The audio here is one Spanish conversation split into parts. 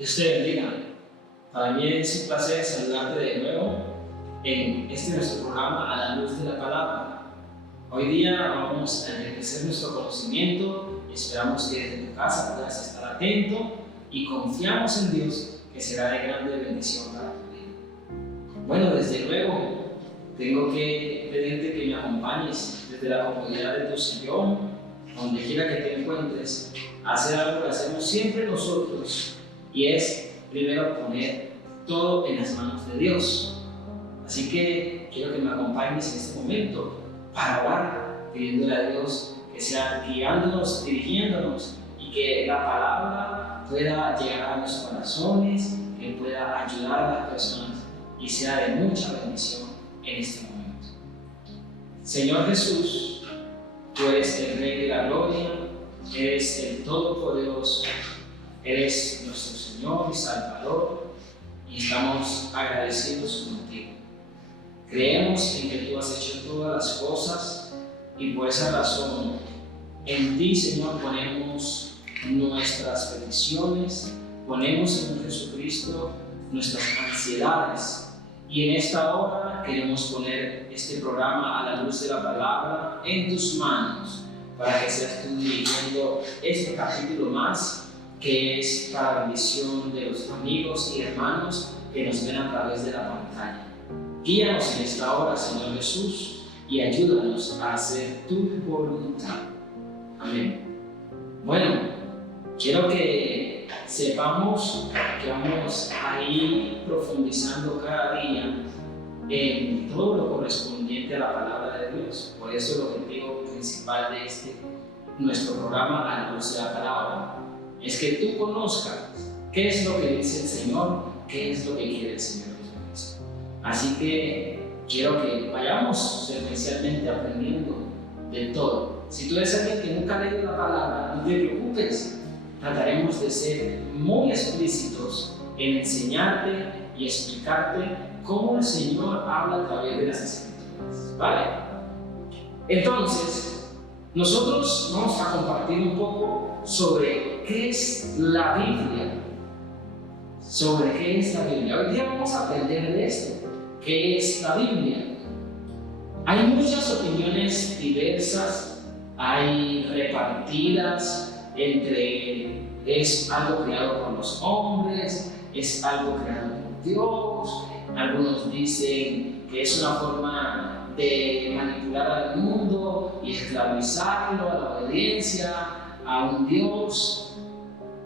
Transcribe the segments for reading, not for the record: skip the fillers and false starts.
Dios te bendiga. Para mí es un placer saludarte de nuevo en nuestro programa A la Luz de la Palabra. Hoy día vamos a enriquecer nuestro conocimiento. Esperamos que desde tu casa puedas estar atento y confiamos en Dios que será de grande bendición para tu vida. Bueno, desde luego tengo que pedirte que me acompañes desde la comodidad de tu sillón, donde quiera que te encuentres, a hacer algo que hacemos siempre nosotros, y es primero poner todo en las manos de Dios. Así que quiero que me acompañes en este momento para orar, pidiéndole a Dios que sea guiándonos, dirigiéndonos, y que la palabra pueda llegar a nuestros corazones, que pueda ayudar a las personas y sea de mucha bendición en este momento. Señor Jesús, tú eres el Rey de la Gloria, eres el Todopoderoso, eres nuestro Señor y Salvador, y estamos agradecidos contigo. Creemos en que tú has hecho todas las cosas, y por esa razón en ti, Señor, ponemos nuestras peticiones, ponemos en Jesucristo nuestras ansiedades, y en esta hora queremos poner este programa A la Luz de la Palabra en tus manos, para que seas tú dirigiendo este capítulo más, que es para bendición de los amigos y hermanos que nos ven a través de la pantalla. Guíanos en esta hora, Señor Jesús, y ayúdanos a hacer tu voluntad. Amén. Bueno, quiero que sepamos que vamos a ir profundizando cada día en todo lo correspondiente a la palabra de Dios. Por eso el objetivo principal de nuestro programa A la Luz de la Palabra es que tú conozcas qué es lo que dice el Señor, qué es lo que quiere el Señor Jesucristo. Así que quiero que vayamos secuencialmente aprendiendo de todo. Si tú eres alguien que nunca ha leído la palabra, no te preocupes. Trataremos de ser muy explícitos en enseñarte y explicarte cómo el Señor habla a través de las Escrituras. ¿Vale? Entonces, nosotros vamos a compartir un poco sobre qué es la Biblia. Sobre qué es la Biblia. Hoy día vamos a aprender de esto. ¿Qué es la Biblia? Hay muchas opiniones diversas, hay repartidas entre es algo creado por los hombres, es algo creado por Dios. Algunos dicen que es una forma de manipular al mundo y esclavizarlo a la obediencia a un Dios.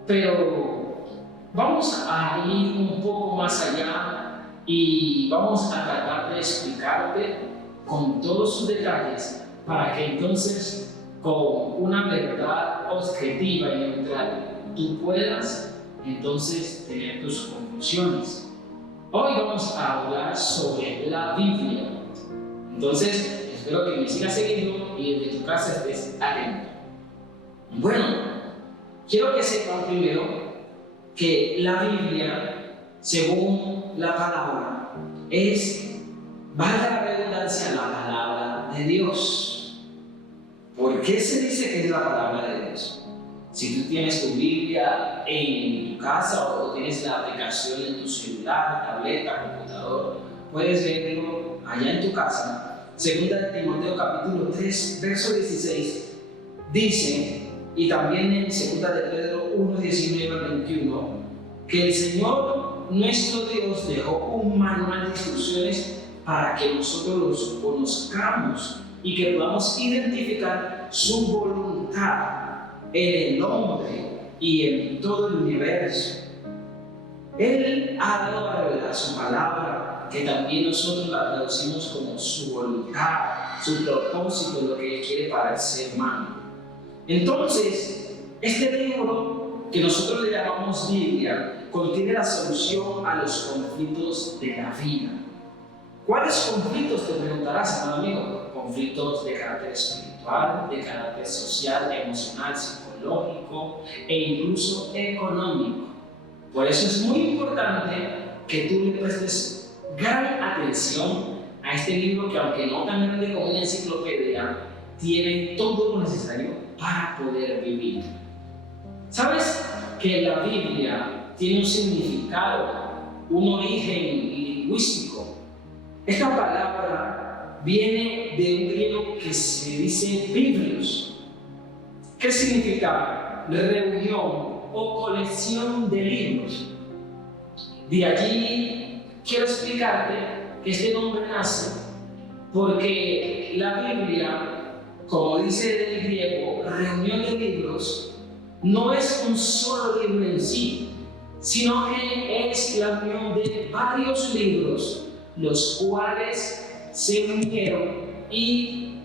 Pero vamos a ir un poco más allá y vamos a tratar de explicarte con todos sus detalles para que entonces, con una verdad objetiva y neutral, tú puedas entonces tener tus conclusiones. Hoy vamos a hablar sobre la Biblia. Entonces, espero que me sigas siguiendo y desde tu casa estés atento. Bueno, quiero que sepan primero que la Biblia, según la palabra, es, valga la redundancia, la palabra de Dios. ¿Por qué se dice que es la palabra de Dios? Si tú tienes tu Biblia en tu casa o tienes la aplicación en tu celular, tableta, computador, puedes verlo allá en tu casa. Segunda de Timoteo capítulo 3, verso 16, dice, y también en segunda de Pedro 1, 19 al 21, que el Señor nuestro Dios dejó un manual de instrucciones para que nosotros los conozcamos y que podamos identificar su voluntad en el hombre y en todo el universo. Él ha dado a revelar su palabra, que también nosotros la traducimos como su voluntad, su propósito, lo que Él quiere para el ser humano. Entonces, este libro que nosotros le llamamos Biblia contiene la solución a los conflictos de la vida. ¿Cuáles conflictos? Te preguntarás, hermano amigo. Conflictos de carácter espiritual, de carácter social, emocional, psicológico e incluso económico. Por eso es muy importante que tú le prestes gran atención a este libro, que aunque no tan grande como una enciclopedia, tiene todo lo necesario para poder vivir. ¿Sabes que la Biblia tiene un significado, un origen lingüístico. Esta palabra viene de un griego que se dice biblios, que significa reunión o colección de libros. De allí quiero explicarte que este nombre nace porque la Biblia, como dice el griego, reunión de libros, no es un solo libro en sí, sino que es la unión de varios libros, los cuales se unieron y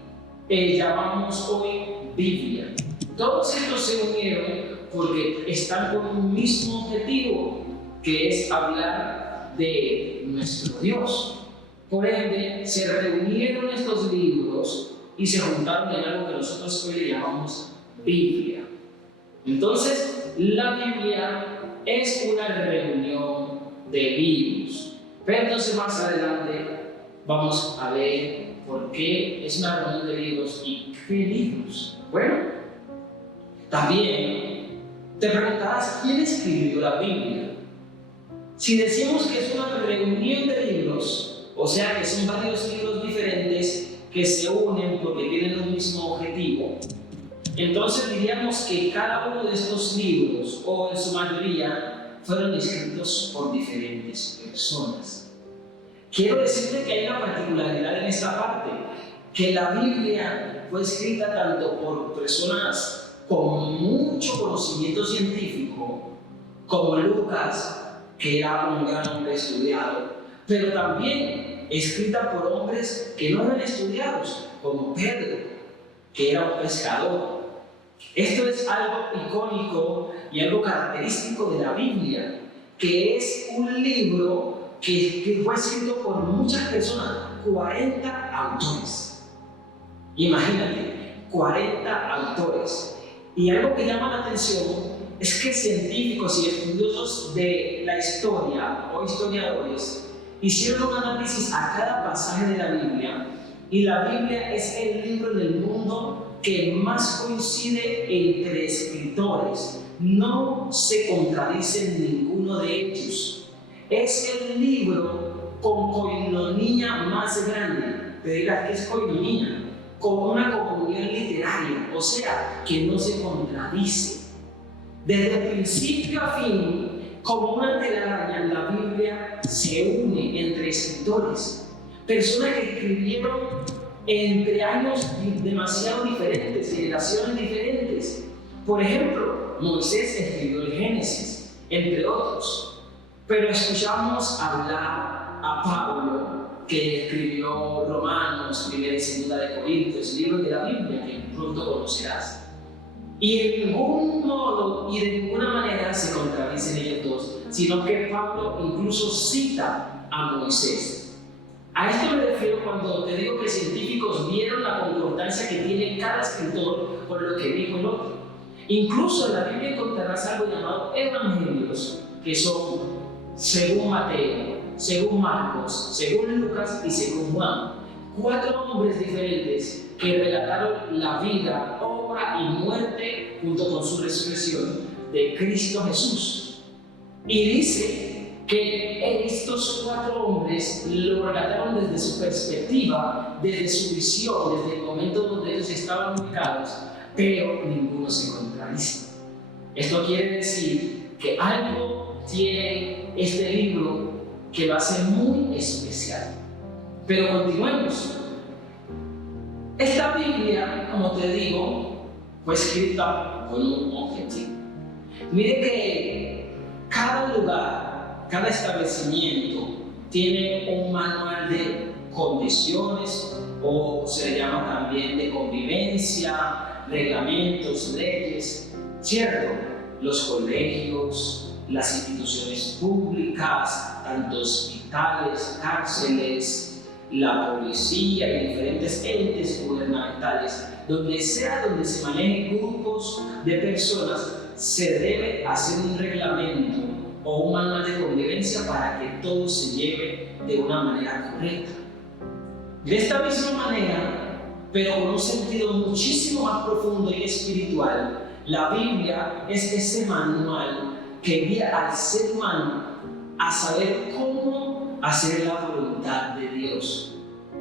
llamamos hoy Biblia. Todos estos se unieron porque están con un mismo objetivo, que es hablar de nuestro Dios. Por ende, se reunieron estos libros y se juntaron en algo que nosotros hoy le llamamos Biblia. Entonces, la Biblia es una reunión de libros. Pero entonces más adelante vamos a ver por qué es una reunión de libros y qué libros. Bueno, también te preguntarás quién escribió la Biblia. Si decimos que es una reunión de libros, o sea que son varios libros diferentes que se unen porque tienen un mismo objetivo, entonces diríamos que cada uno de estos libros, o en su mayoría, fueron escritos por diferentes personas. Quiero decirte que hay una particularidad en esta parte, que la Biblia fue escrita tanto por personas con mucho conocimiento científico, como Lucas, que era un gran hombre estudiado, pero también escrita por hombres que no eran estudiados, como Pedro, que era un pescador. Esto es algo icónico y algo característico de la Biblia, que es un libro que fue escrito por muchas personas, 40 autores. Imagínate, 40 autores. Y algo que llama la atención es que científicos y estudiosos de la historia o historiadores hicieron un análisis a cada pasaje de la Biblia, y la Biblia es el libro en el mundo que más coincide entre escritores. No se contradice en ninguno de ellos. Es el libro con koinonía más grande. Te dirás que es koinonía, con una comunión literaria, o sea, que no se contradice. Desde principio a fin, como una telaraña, la Biblia se une entre escritores, personas que escribieron entre años demasiado diferentes, generaciones diferentes. Por ejemplo, Moisés escribió el Génesis, entre otros. Pero escuchamos hablar a Pablo, que escribió Romanos, 1 y 2 de Corintios, libros de la Biblia que pronto conocerás. Y en ningún modo y de ninguna manera se contradicen ellos dos, sino que Pablo incluso cita a Moisés. A esto me refiero cuando te digo que científicos vieron la concordancia que tiene cada escritor con lo que dijo el otro. Incluso en la Biblia encontrarás algo llamado evangelios, que son según Mateo, según Marcos, según Lucas y según Juan. 4 hombres diferentes que relataron la vida, obra y muerte junto con su resurrección de Cristo Jesús. Y dice que estos 4 hombres lo relataron desde su perspectiva, desde su visión, desde el momento donde ellos estaban ubicados, pero ninguno se contradice. Esto quiere decir que algo tiene este libro que lo hace muy especial. Pero continuemos. Esta Biblia, como te digo, fue escrita con un objetivo. Mire que cada lugar, cada establecimiento tiene un manual de condiciones, o se le llama también de convivencia, reglamentos, leyes, ¿cierto? Los colegios, las instituciones públicas, tanto hospitales, cárceles, la policía y diferentes entes gubernamentales, donde sea donde se manejen grupos de personas, se debe hacer un reglamento o un manual de convivencia para que todo se lleve de una manera correcta. De esta misma manera, pero con un sentido muchísimo más profundo y espiritual, la Biblia es ese manual que guía al ser humano a saber cómo hacer la voluntad de Dios.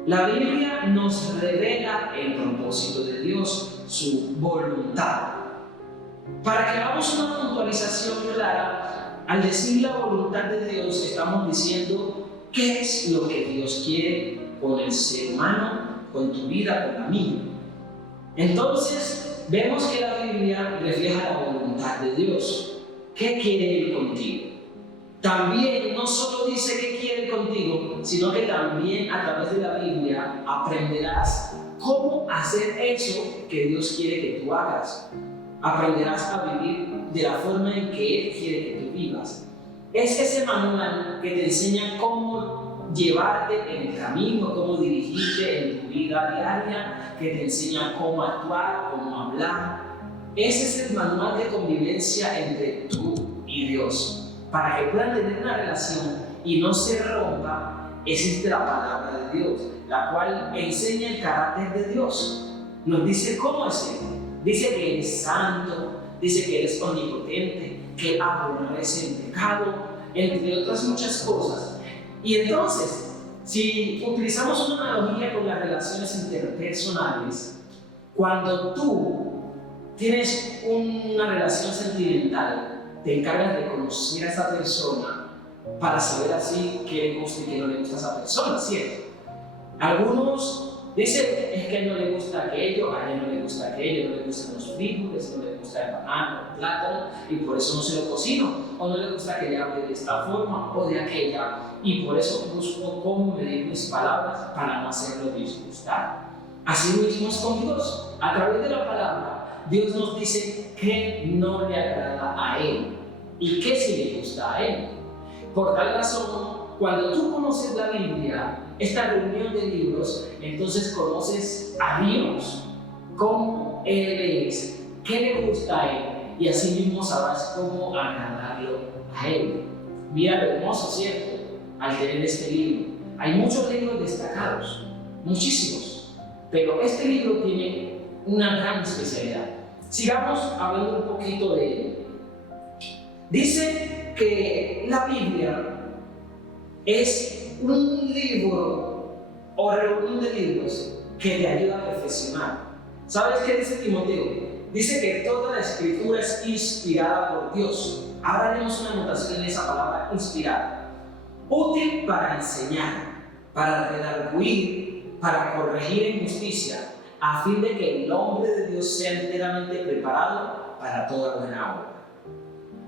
La Biblia nos revela el propósito de Dios, su voluntad. Para que hagamos una puntualización clara, al decir la voluntad de Dios, estamos diciendo qué es lo que Dios quiere con el ser humano, con tu vida, con la mía. Entonces, vemos que la Biblia refleja la voluntad de Dios. ¿Qué quiere Él contigo? También no solo dice qué quiere contigo, sino que también a través de la Biblia aprenderás cómo hacer eso que Dios quiere que tú hagas. Aprenderás a vivir de la forma en que Él quiere que tú vivas. Es ese manual que te enseña cómo llevarte en el camino, cómo dirigirte en tu vida diaria, que te enseña cómo actuar, cómo hablar. Ese es el manual de convivencia entre tú y Dios. Para que puedan tener una relación y no se rompa, existe la palabra de Dios, la cual enseña el carácter de Dios. Nos dice cómo es Él. Dice que Él es santo, dice que Él es omnipotente, que Él aborrece el pecado, entre otras muchas cosas. Y entonces, si utilizamos una analogía con las relaciones interpersonales, cuando tú tienes una relación sentimental, te encargas de conocer a esa persona para saber así qué le gusta y qué no le gusta a esa persona, ¿cierto? Algunos dicen, es que a él no le gusta aquello, a él no le gusta aquello, no le gustan los frijoles, no le gusta el banano, el plátano, y por eso no se lo cocino, o no le gusta que le hable de esta forma o de aquella, y por eso busco cómo medir mis palabras para no hacerlo disgustar. Así mismo es con Dios. A través de la palabra, Dios nos dice qué no le agrada a Él y qué sí le gusta a Él. Por tal razón, cuando tú conoces la Biblia, esta reunión de libros, entonces conoces a Dios, cómo Él es, qué le gusta a Él, y así mismo sabrás cómo agradarlo a Él. Mira lo hermoso, ¿cierto? Al tener este libro. Hay muchos libros destacados, muchísimos, pero este libro tiene una gran especialidad. Sigamos hablando un poquito de él. Dice que la Biblia es un libro o reunión de libros que te ayuda a perfeccionar. ¿Sabes qué dice Timoteo? Dice que toda la escritura es inspirada por Dios. Ahora haremos una anotación en esa palabra, inspirada. Útil para enseñar, para redarguir, para corregir en justicia, a fin de que el hombre de Dios sea enteramente preparado para toda buena obra.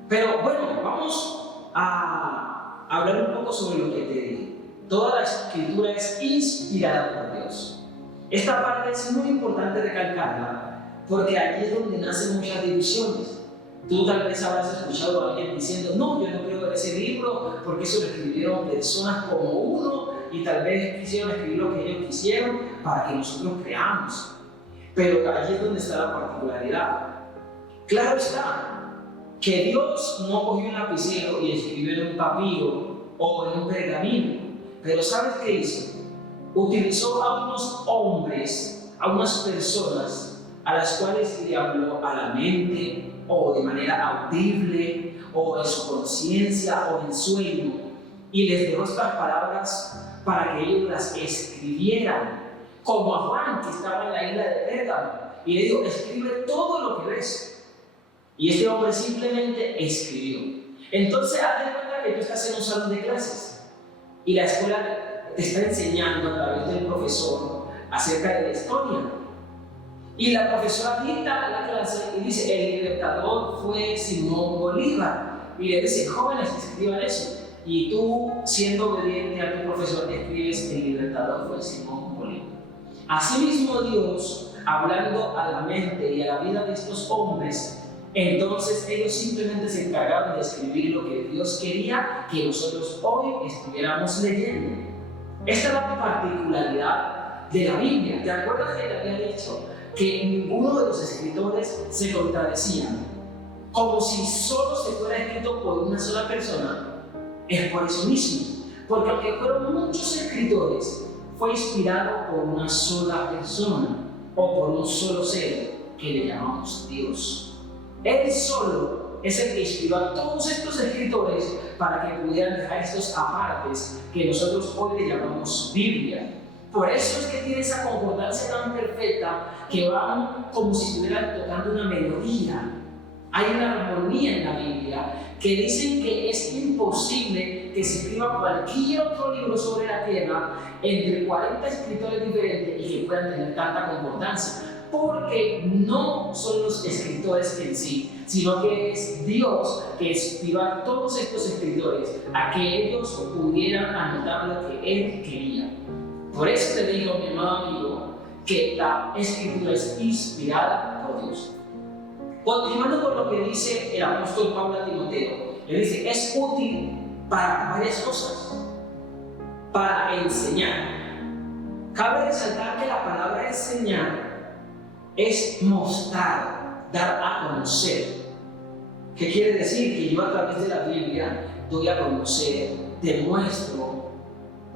Pero bueno, vamos a hablar un poco sobre lo que te dije. Toda la escritura es inspirada por Dios. Esta parte es muy importante recalcarla, porque aquí es donde nacen muchas divisiones. Tú tal vez habrás escuchado a alguien diciendo, no, yo no creo en ese libro, porque eso lo escribieron personas como uno, y tal vez quisieron escribir lo que ellos quisieron para que nosotros creamos. Pero allí es donde está la particularidad. Claro está, que Dios no cogió un lapicero y escribió en un papiro o en un pergamino. Pero ¿sabes qué hizo? Utilizó a unos hombres, a unas personas, a las cuales le habló a la mente, o de manera audible, o en su conciencia, o en sueño, y les dejó estas palabras para que ellos las escribieran, como a Juan, que estaba en la isla de Pérgamo, y le dijo, escribe todo lo que ves. Y este hombre simplemente escribió. Entonces, haz de cuenta que tú estás en un salón de clases, y la escuela te está enseñando a través del profesor acerca de la historia. Y la profesora dicta la clase y dice, el libertador fue Simón Bolívar. Y le dice, jóvenes, escriban eso. Y tú, siendo obediente a tu profesor, escribes, el libertador fue Simón Bolívar. Asimismo Dios, hablando a la mente y a la vida de estos hombres, entonces ellos simplemente se encargaron de escribir lo que Dios quería que nosotros hoy estuviéramos leyendo. Esta es la particularidad de la Biblia. ¿Te acuerdas que te había dicho que ninguno de los escritores se contradecían? Como si solo se fuera escrito por una sola persona. Es por eso mismo, porque aunque fueron muchos escritores, fue inspirado por una sola persona o por un solo ser que le llamamos Dios. Él solo es el que inspiró a todos estos escritores para que pudieran dejar estos apartes que nosotros hoy le llamamos Biblia. Por eso es que tiene esa concordancia tan perfecta que van como si estuvieran tocando una melodía. Hay una armonía en la Biblia que dicen que es imposible que se escriba cualquier otro libro sobre la tierra entre 40 escritores diferentes y que puedan tener tanta concordancia. Porque no son los escritores en sí, sino que es Dios que inspiró a todos estos escritores a que ellos pudieran anotar lo que Él quería. Por eso te digo, mi amado amigo, que la escritura es inspirada por Dios. Continuando con lo que dice el apóstol Pablo a Timoteo, él dice, es útil para varias cosas, para enseñar. Cabe resaltar que la palabra enseñar es mostrar, dar a conocer. ¿Qué quiere decir? Que yo a través de la Biblia doy a conocer, demuestro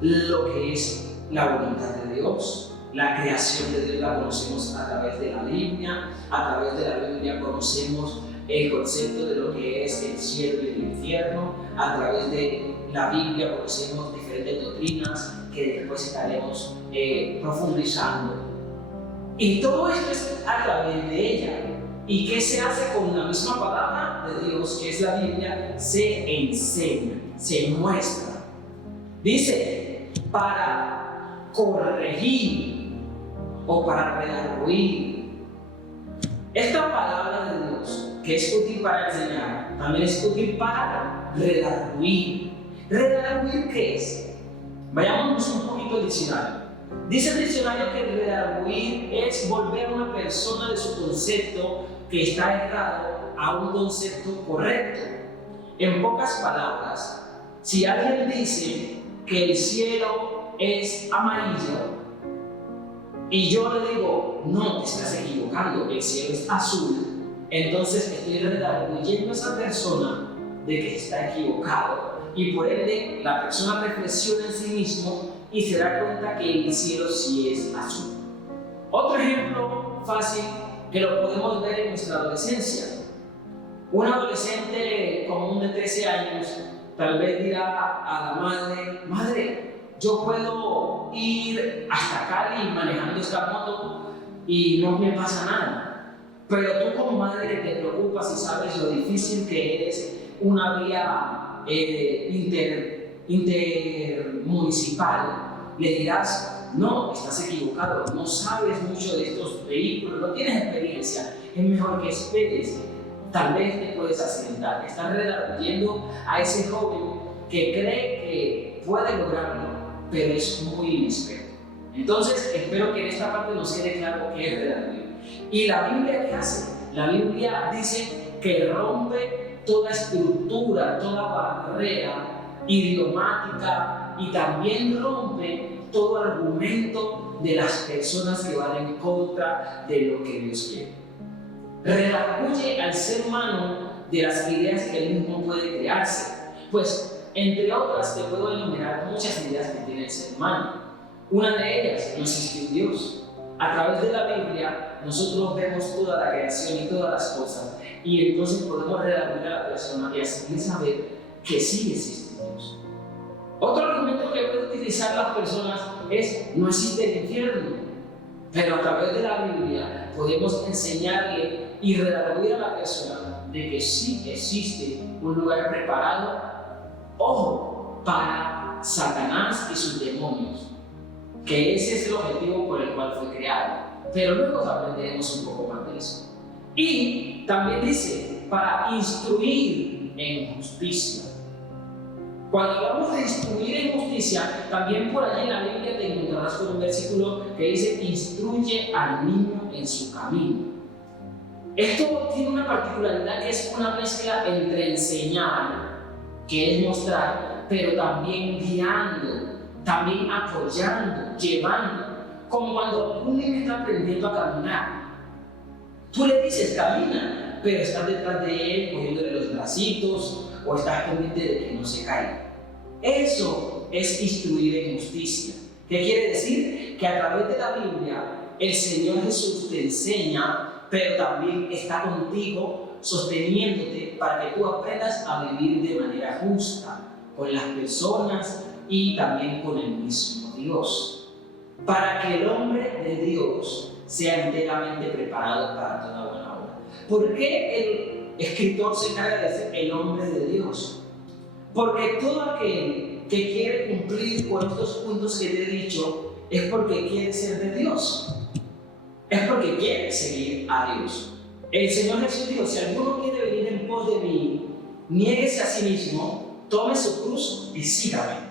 lo que es la voluntad de Dios. La creación de Dios la conocemos a través de la Biblia. A través de la Biblia conocemos el concepto de lo que es el cielo y el infierno. A través de la Biblia conocemos diferentes doctrinas que después estaremos profundizando. Y todo esto es a través de ella. ¿Y qué se hace con la misma palabra de Dios, que es la Biblia? Se enseña, se muestra. Dice, para corregir o para redarguir. Esta palabra de Dios, que es útil para enseñar, también es útil para redarguir. ¿Redarguir qué es? Vayamos un poquito al diccionario. Dice el diccionario que redarguir es volver a una persona de su concepto que está errado a un concepto correcto. En pocas palabras, si alguien dice que el cielo es amarillo y yo le digo, no, te estás equivocando, el cielo es azul, entonces estoy redarguyendo a esa persona de que está equivocado y por ende la persona reflexiona en sí mismo y se da cuenta que el cielo sí es azul. Otro ejemplo fácil que lo podemos ver en nuestra adolescencia. Un adolescente común de 13 años tal vez dirá a la madre, madre, yo puedo ir hasta Cali manejando esta moto y no me pasa nada. Pero tú como madre que te preocupas y sabes lo difícil que es una vía intermunicipal, le dirás, no, estás equivocado, no sabes mucho de estos vehículos, no tienes experiencia, es mejor que esperes, tal vez te puedes accidentar. Estás redarguyendo a ese joven que cree que puede lograrlo, pero es muy inexperto. Entonces, espero que en esta parte nos quede claro qué es redarguir. ¿Y la Biblia qué hace? La Biblia dice que rompe toda estructura, toda barrera idiomática y también rompe todo argumento de las personas que van en contra de lo que Dios quiere. Redarguye al ser humano de las ideas que él mismo puede crearse. Pues, entre otras, te puedo enumerar muchas ideas que tiene el ser humano. Una de ellas, no existe un Dios. A través de la Biblia, nosotros vemos toda la creación y todas las cosas, y entonces podemos redarguir a la persona y hacerle saber que sí existe Dios. Otro argumento que pueden utilizar las personas es, no existe el infierno, pero a través de la Biblia podemos enseñarle y redarguir a la persona de que sí existe un lugar preparado, ojo, para Satanás y sus demonios, que ese es el objetivo por el cual fue creado. Pero luego aprenderemos un poco más de eso. Y también dice, para instruir en justicia. Cuando hablamos de instruir en justicia, también por allí en la Biblia te encontrarás con un versículo que dice, instruye al niño en su camino. Esto tiene una particularidad que es una mezcla entre enseñar, que es mostrar, pero también guiando, también apoyando, llevando. Como cuando un niño está aprendiendo a caminar. Tú le dices, camina, pero estás detrás de él, cogiéndole los bracitos, o estás pendiente de que no se caiga. Eso es instruir en justicia. ¿Qué quiere decir? Que a través de la Biblia, el Señor Jesús te enseña, pero también está contigo sosteniéndote para que tú aprendas a vivir de manera justa con las personas y también con el mismo Dios, para que el hombre de Dios sea enteramente preparado para toda buena obra. ¿Por qué el escritor se encarga de ser el hombre de Dios? Porque todo aquel que quiere cumplir con estos puntos que te he dicho es porque quiere ser de Dios, es porque quiere seguir a Dios. El Señor Jesús dijo: si alguno quiere venir en pos de mí, niéguese a sí mismo, tome su cruz y sígame.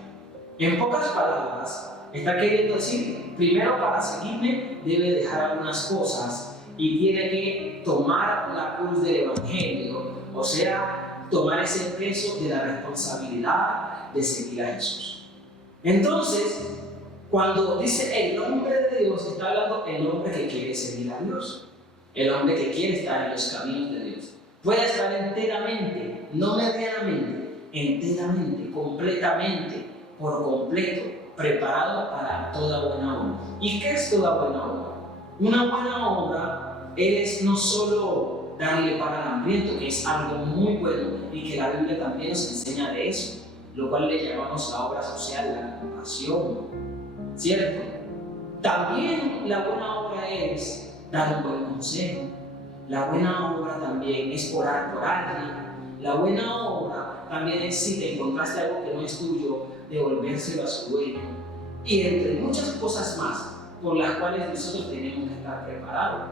En pocas palabras, está queriendo decir, primero, para seguirme debe dejar algunas cosas y tiene que tomar la cruz del Evangelio, o sea, tomar ese peso de la responsabilidad de seguir a Jesús. Entonces, cuando dice el hombre de Dios, está hablando el hombre que quiere seguir a Dios, el hombre que quiere estar en los caminos de Dios. Puede estar enteramente, no medianamente, enteramente, completamente, por completo, preparado para toda buena obra. ¿Y qué es toda buena obra? Una buena obra es no solo darle pan al hambriento, que es algo muy bueno y que la Biblia también nos enseña de eso, lo cual le llamamos la obra social, la compasión, ¿cierto? También la buena obra es dar un buen consejo. La buena obra también es orar por alguien. La buena obra también es, si te encontraste algo que no es tuyo, devolvérselo a su dueño. Y entre muchas cosas más por las cuales nosotros tenemos que estar preparados.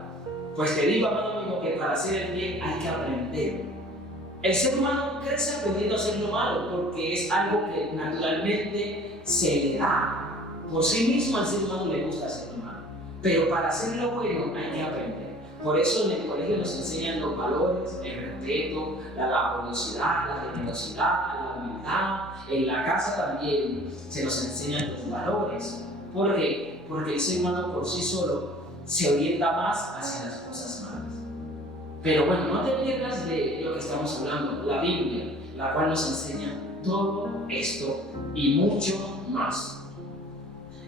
Pues te digo, amado amigo, que para hacer el bien hay que aprender. El ser humano crece aprendiendo a hacer lo malo porque es algo que naturalmente se le da. Por sí mismo al ser humano le gusta hacer lo malo. Pero para hacer lo bueno hay que aprender. Por eso en el colegio nos enseñan los valores, el respeto, la laboriosidad, la generosidad, la humildad. En la casa también se nos enseñan los valores. ¿Por qué? Porque el ser humano por sí solo se orienta más hacia las cosas malas. Pero bueno, no te pierdas de lo que estamos hablando, la Biblia, la cual nos enseña todo esto y mucho más.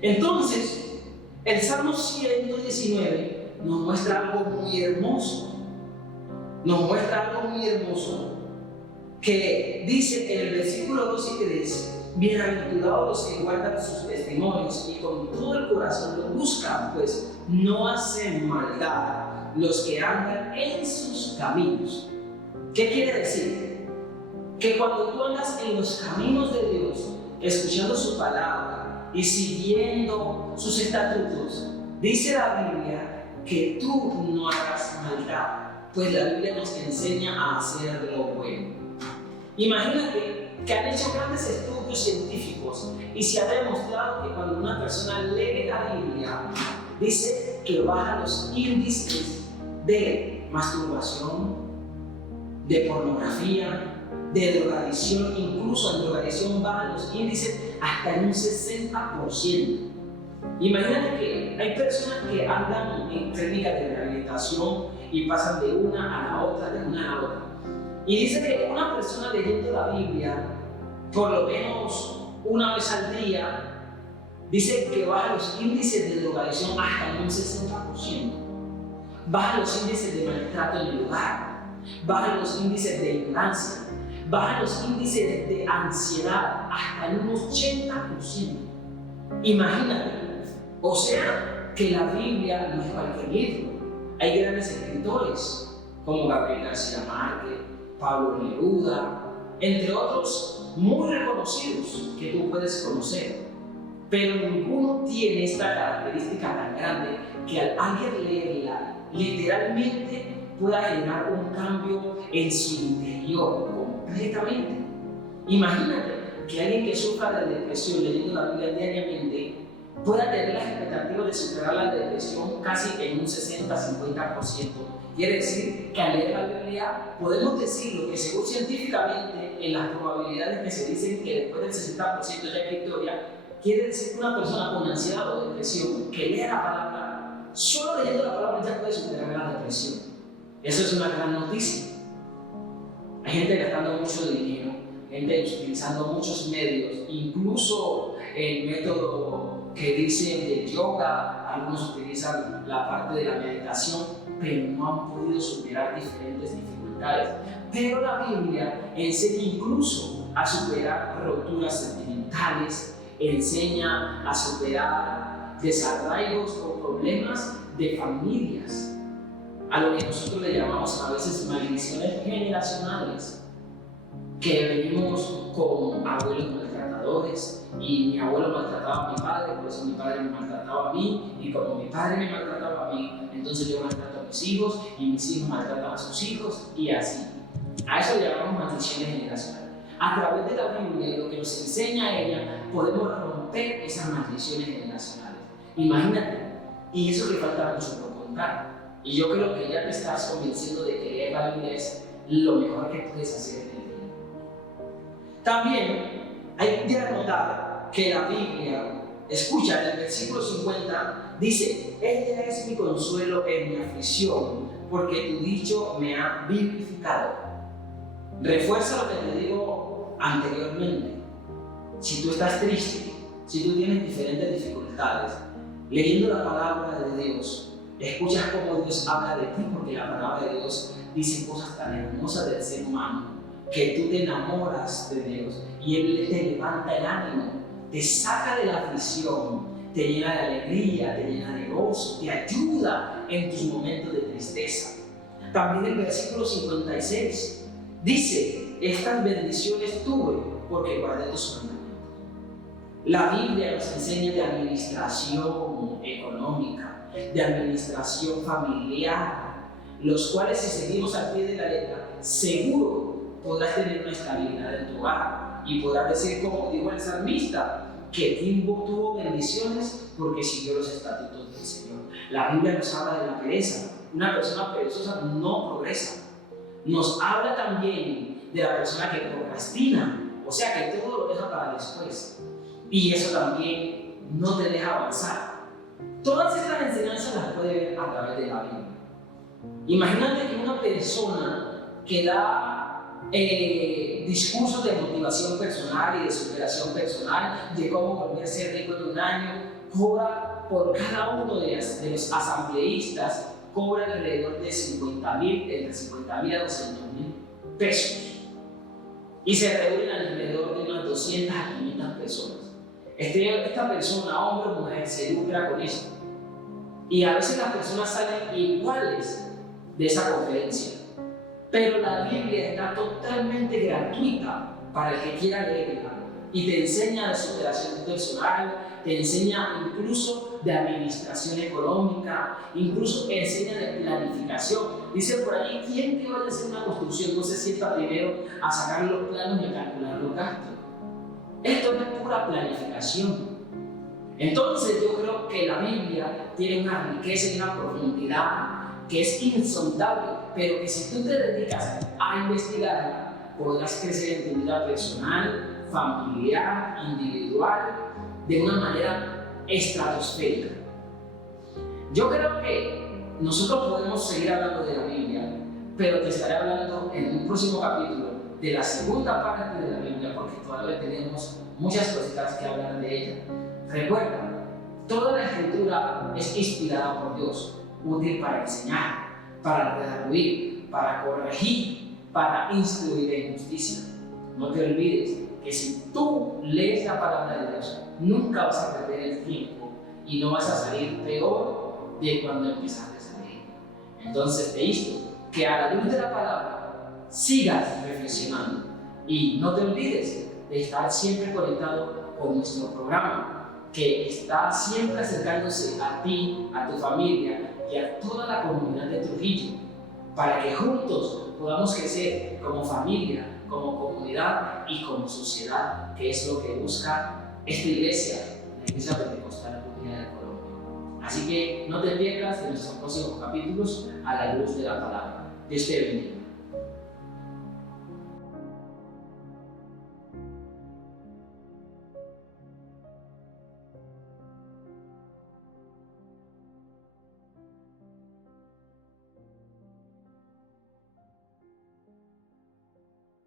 Entonces, el Salmo 119 nos muestra algo muy hermoso. Nos muestra algo muy hermoso que dice en el versículo 2 y 3: bienaventurados los que guardan sus testimonios y con todo el corazón los buscan, pues no hacen maldad los que andan en sus caminos. ¿Qué quiere decir? Que cuando tú andas en los caminos de Dios, escuchando su palabra y siguiendo sus estatutos, dice la Biblia que tú no hagas maldad, pues la Biblia nos enseña a hacer lo bueno. Imagínate que han hecho grandes estudios científicos y se ha demostrado que cuando una persona lee la Biblia, dice que baja los índices de masturbación, de pornografía, de drogadicción. Incluso en drogadicción bajan los índices hasta en un 60%. Imagínate que hay personas que andan en clínicas de rehabilitación y pasan de una a la otra, de una a la otra. Y dice que una persona leyendo la Biblia, por lo menos una vez al día, dice que baja los índices de drogadicción hasta en un 60%. Baja los índices de maltrato en el hogar, baja los índices de ignorancia, baja los índices de ansiedad hasta en un 80%. Imagínate, o sea, que la Biblia no es cualquier libro. Hay grandes escritores como Gabriel García Márquez, Pablo Neruda, entre otros muy reconocidos que tú puedes conocer. Pero ninguno tiene esta característica tan grande que al alguien leerla, literalmente pueda generar un cambio en su interior completamente. Imagínate que alguien que sufra de depresión leyendo la Biblia diariamente pueda tener las expectativas de superar la depresión casi en un 60-50%. Quiere decir que al leer la Biblia podemos decirlo que según científicamente en las probabilidades que se dicen que después del 60% ya hay victoria, quiere decir que una persona con ansiedad o depresión que lea la palabra, solo leyendo la palabra ya puede superar la depresión. Eso es una gran noticia. Hay gente gastando mucho dinero, gente utilizando muchos medios, incluso el método que dicen del yoga, algunos utilizan la parte de la meditación, pero no han podido superar diferentes dificultades sentimentales. Pero la Biblia enseña incluso a superar rupturas sentimentales, enseña a superar desarraigos o problemas de familias, a lo que nosotros le llamamos a veces maldiciones generacionales, que venimos con abuelos maltratadores, y mi abuelo maltrataba a mi padre, por eso mi padre me maltrataba a mí, y como mi padre me maltrataba a mí, entonces yo maltrato a mis hijos, y mis hijos maltratan a sus hijos, y así. A eso le llamamos maldiciones generacionales. A través de la Biblia, lo que nos enseña ella, podemos romper esas maldiciones generacionales. Imagínate, y eso que falta mucho por contar. Y yo creo que ya te estás convenciendo de que leer la Biblia es lo mejor que puedes hacer en el día. También hay que anotar que la Biblia, escucha, en el versículo 50 dice: ella es mi consuelo en mi aflicción, porque tu dicho me ha vivificado. Refuerza lo que te digo anteriormente. Si tú estás triste, si tú tienes diferentes dificultades, leyendo la palabra de Dios, escuchas cómo Dios habla de ti, porque la palabra de Dios dice cosas tan hermosas del ser humano, que tú te enamoras de Dios y Él te levanta el ánimo, te saca de la aflicción, te llena de alegría, te llena de gozo, te ayuda en tus momentos de tristeza. También el versículo 56 dice: estas bendiciones tuve porque guardé tus mandamientos. La Biblia nos enseña de administración económica, de administración familiar, los cuales, si seguimos al pie de la letra, seguro podrás tener una estabilidad en tu hogar y podrás decir, como dijo el salmista, que Timbo tuvo bendiciones porque siguió los estatutos del Señor. La Biblia nos habla de la pereza. Una persona perezosa no progresa. Nos habla también de la persona que procrastina, o sea, que todo lo deja para después. Y eso también no te deja avanzar. Todas estas enseñanzas las puedes ver a través de la Biblia. Imagínate que una persona que da discursos de motivación personal y de superación personal, de cómo volverse rico en un año, cobra por cada uno de los asambleístas, cobra alrededor de entre 50,000 a 200,000 pesos. Y se reúnen alrededor de unas 200 a 500 personas. Esta persona, hombre o mujer, se lucra con esto. Y a veces las personas salen iguales de esa conferencia. Pero la Biblia está totalmente gratuita para el que quiera leerla. Y te enseña de superación personal, te enseña incluso de administración económica, incluso enseña de planificación. Dice por ahí: ¿quién que vaya a hacer una construcción no se sienta primero a sacar los planos y a calcular los gastos? Esto no es pura planificación. Entonces yo creo que la Biblia tiene una riqueza y una profundidad que es insondable, pero que si tú te dedicas a investigarla, podrás crecer en tu vida personal, familiar, individual, de una manera estratosférica. Yo creo que nosotros podemos seguir hablando de la Biblia, pero te estaré hablando en un próximo capítulo de la segunda parte de la Biblia, porque todavía tenemos muchas cositas que hablar de ella. Recuerda, toda la escritura es inspirada por Dios, útil para enseñar, para redarguir, para corregir, para instruir en justicia. No te olvides que si tú lees la palabra de Dios, nunca vas a perder el tiempo y no vas a salir peor de cuando empezaste a leer. Entonces te insto que a la luz de la palabra sigas reflexionando y no te olvides de estar siempre conectado con nuestro programa, que está siempre acercándose a ti, a tu familia y a toda la comunidad de Trujillo, para que juntos podamos crecer como familia, como comunidad y como sociedad, que es lo que busca esta iglesia, la Iglesia Pentecostal Unida de Colombia. Así que no te pierdas de nuestros próximos capítulos a la luz de la palabra. Dios te bendiga.